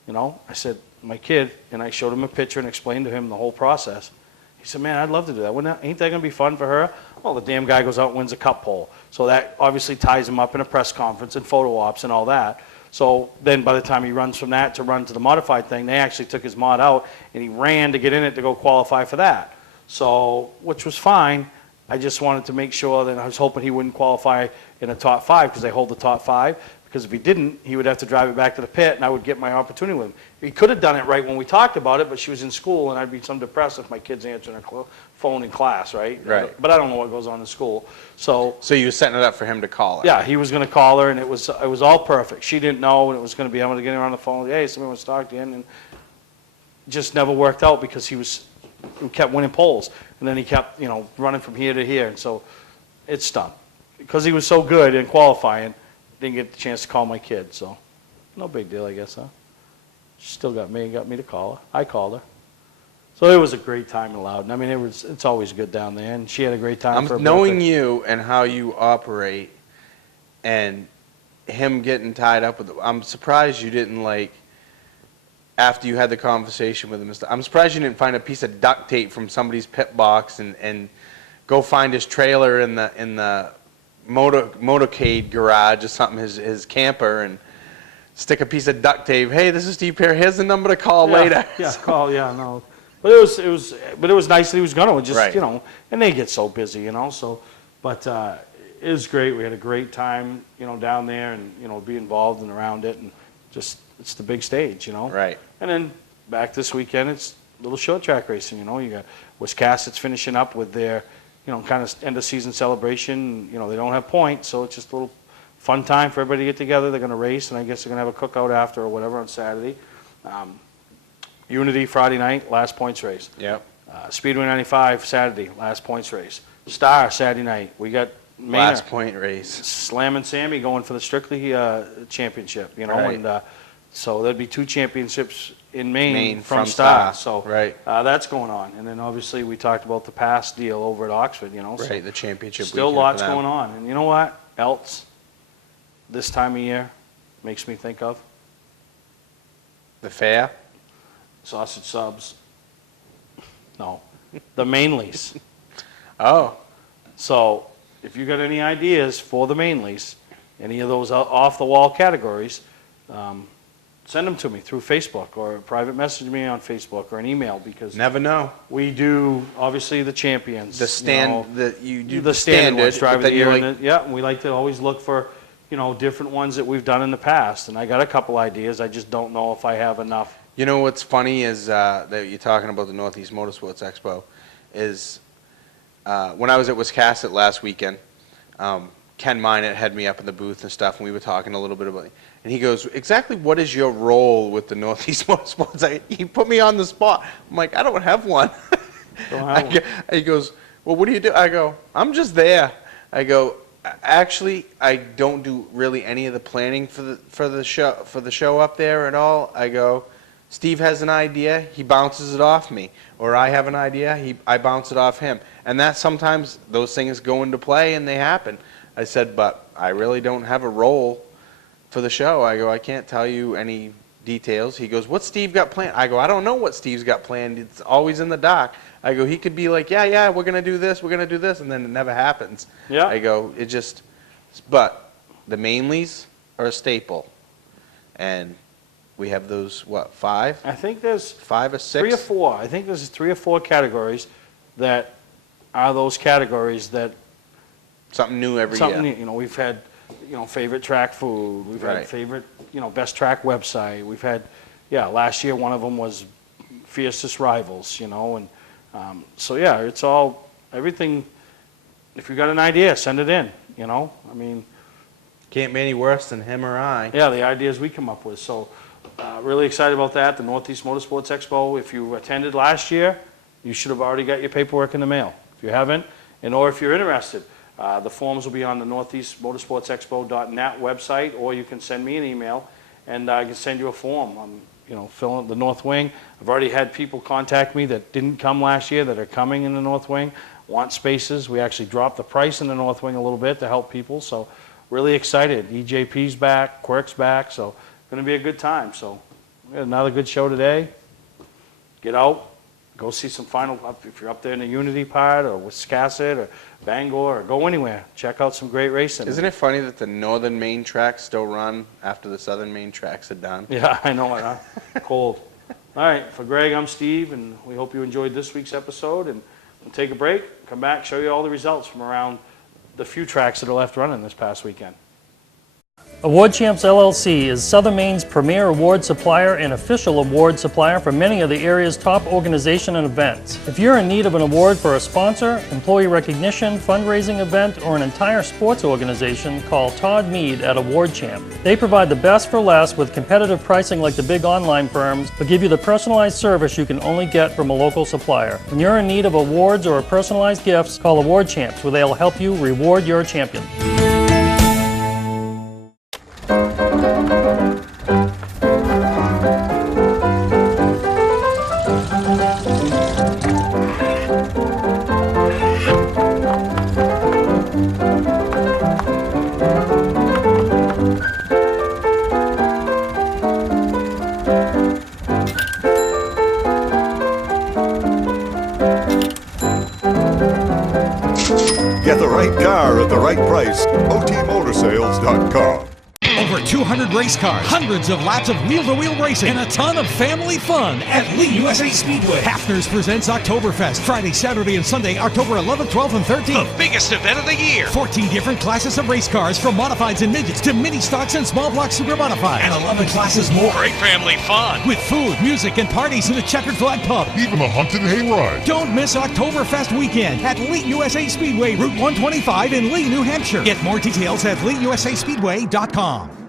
You know, I said, my kid, and I showed him a picture and explained to him the whole process. He said, man, I'd love to do that. Ain't that going to be fun for her? Well, the damn guy goes out and wins a cup pole. So that obviously ties him up in a press conference and photo ops and all that. So then by the time he runs from that to run to the modified thing, they actually took his mod out, and he ran to get in it to go qualify for that. So, which was fine. I just wanted to make sure that I was hoping he wouldn't qualify in the top 5 because they hold the top 5. because if he didn't, he would have to drive it back to the pit, and I would get my opportunity with him. He could have done it right when we talked about it, but she was in school, and I'd be some depressed if my kid's answering her phone in class, right? Right. But I don't know what goes on in school. So you were setting it up for him to call her? yeah, he was going to call her, and it was all perfect. She didn't know, and it was going to be, I'm going to get her on the phone, hey, somebody wants to talk to you, and just never worked out because he kept winning poles, and then he kept, running from here to here, and so it stunk. Because he was so good in qualifying, didn't get the chance to call my kid, so no big deal, I guess, huh? She still got me to call her. I called her. So it was a great time in Loudon. I mean, it's always good down there, and she had a great time for her knowing birthday. you and how you operate and him getting tied up with it, I'm surprised you didn't, after you had the conversation with him, I'm surprised you didn't find a piece of duct tape from somebody's pit box and go find his trailer in the motorcade garage or something, his camper, and stick a piece of duct tape. Hey, this is Steve Perry. Here's the number to call later. Yeah, call. Yeah, no. But it was nice that he was going to. Just right. And they get so busy, So, but it was great. We had a great time, down there, and be involved and around it, and just it's the big stage, Right. And then back this weekend, it's little short track racing. You got Wiscasset's finishing up with their kind of end of season celebration. They don't have points, so it's just a little fun time for everybody to get together. They're going to race, and I guess they're going to have a cookout after or whatever on Saturday. Unity Friday night, last points race. Yep. Speedway 95 Saturday, last points race. Star Saturday night. We got last point race. Slam and Sammy going for the Strictly championship. Right. And so there'd be 2 championships in Maine from Star. Star. So right. That's going on. And then obviously we talked about the pass deal over at Oxford. Right. So The championship. still lots going on. And you know what else? This time of year makes me think of the fair. Sausage subs. No, the Mainleys. Oh. So if you got any ideas for the Mainleys, any of those off-the-wall categories, send them to me through Facebook or private message me on Facebook or an email, because never know. We do obviously the champions. You do the standard ones, driver of the year. Yeah, we like to always look for different ones that we've done in the past, and I got a couple ideas. I just don't know if I have enough. What's funny is that you're talking about the Northeast Motorsports Expo is when I was at Wiscasset last weekend, Ken Minot had me up in the booth and stuff, and we were talking a little bit about it. And he goes, exactly what is your role with the Northeast Motorsports? He put me on the spot. I'm like, I don't have one. He goes, well, what do you do? I go, I'm just there. I go, actually, I don't do really any of the planning for the show up there at all. I go, Steve has an idea, he bounces it off me, or I have an idea, I bounce it off him, and that sometimes those things go into play and they happen. I said, but I really don't have a role for the show. I go, I can't tell you any details. He goes, what's Steve got planned? I go, I don't know what Steve's got planned. It's always in the dark. I go, he could be like, yeah, we're going to do this, and then it never happens. Yeah. I go, but the Mainleys are a staple. And we have those, 5? I think there's 5 or 6? 3 or 4. I think there's 3 or 4 categories that are those categories that something new every year. We've had, favorite track food. We've had favorite, best track website. We've had, last year one of them was fiercest rivals, and so it's all everything. If you got an idea, send it in. Can't be any worse than him or I. Yeah, the ideas we come up with. So really excited about that. The Northeast Motorsports Expo. If you attended last year, you should have already got your paperwork in the mail. If you haven't, or if you're interested, the forms will be on the northeastmotorsportsexpo.net website, or you can send me an email, and I can send you a form. Fill in the North Wing. I've already had people contact me that didn't come last year that are coming in the North Wing, want spaces. We actually dropped the price in the North Wing a little bit to help people, so really excited. EJP's back, Quirk's back, so going to be a good time. So we had another good show today. Get out, go see some if you're up there in the Unity part or Wiscasset or Bangor or go anywhere, check out some great racing. Isn't it funny that the northern Maine tracks still run after the southern Maine tracks are done? Yeah, I know it, huh? Cold. All right, for Greg, I'm Steve, and we hope you enjoyed this week's episode. And we'll take a break, come back, show you all the results from around the few tracks that are left running this past weekend. Award Champs LLC is Southern Maine's premier award supplier and official award supplier for many of the area's top organizations and events. If you're in need of an award for a sponsor, employee recognition, fundraising event, or an entire sports organization, call Todd Mead at Award Champ. They provide the best for less with competitive pricing like the big online firms, but give you the personalized service you can only get from a local supplier. When you're in need of awards or personalized gifts, call Award Champs, where they'll help you reward your champion. Get the right car at the right price. OTMotorsales.com. Over 200 race cars, hundreds of laps of wheel-to-wheel racing, and a ton of family fun at Lee USA Speedway. Hafner's presents Oktoberfest, Friday, Saturday, and Sunday, October 11th, 12th, and 13th. The biggest event of the year. 14 different classes of race cars, from modifieds and midgets to mini stocks and small block super modifieds. And 11 classes more. Great family fun. With food, music, and parties in the Checkered Flag Pub. Even a hunting hayride. Don't miss Oktoberfest weekend at Lee USA Speedway, Route 125 in Lee, New Hampshire. Get more details at LeeUSASpeedway.com.